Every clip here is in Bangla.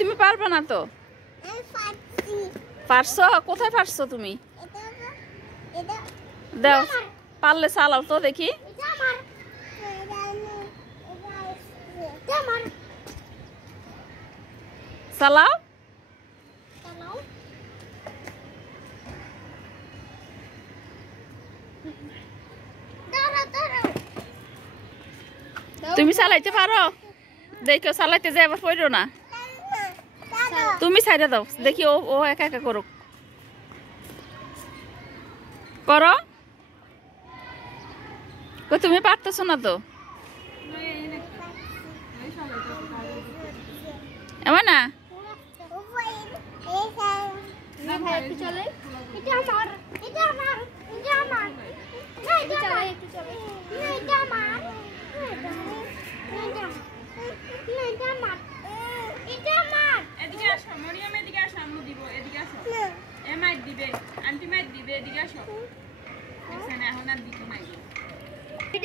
তুমি পারবে না তো? পারছো? কোথায় পারছো তুমি? দাও, পারলে চালাও তো দেখি। চালাও। তুমি চালাইতে পারো? দেখো চালাইতে যাই আবার পড়ো না। তুমি ছাইড়া দাও দেখি, ও ও একা একা করুক। করো। তুমি পারতেছো না তো? এমন না?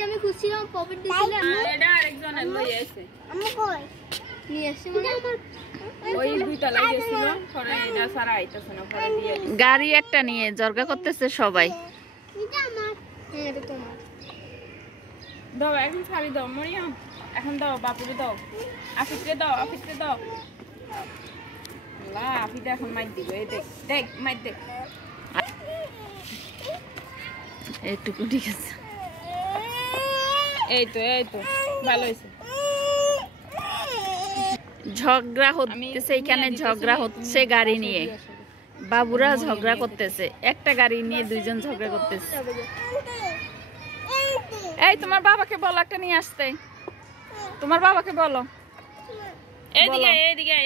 আমি খুঁজছিলাম পকেট দিছিলে এটা আরেকজনের লই আইছে। আমি কই নিয়ে আসছি মানে ওই দুইটা লাগেছিল, পরে এটা সারা আইতাছে না, পরে দিয়ে গাড়ি একটা নিয়ে জর্গা করতেছে সবাই। এটা আমার, এটা তোমার। দাও এখন ছাড়ি দাও মরিয়ম, এখন দাও বাপুরে দাও, আফিতে দাও, আফিতে দাও। লা আফিতে এখন মাইর দিব, এই দেখ দেখ মাইর দেখ। এইটুকু ঠিক আছে। এই তো ভালো হয়েছে। ঝগড়া হচ্ছে এখানে, ঝগড়া হচ্ছে গাড়ি নিয়ে। বাবুরা ঝগড়া করতেছে, একটা গাড়ি নিয়ে দুইজন ঝগড়া করতেছে। এই তোমার বাবাকে বলো একটা নিয়ে আসতে, তোমার বাবাকে বলো। এইদিকে এইদিকে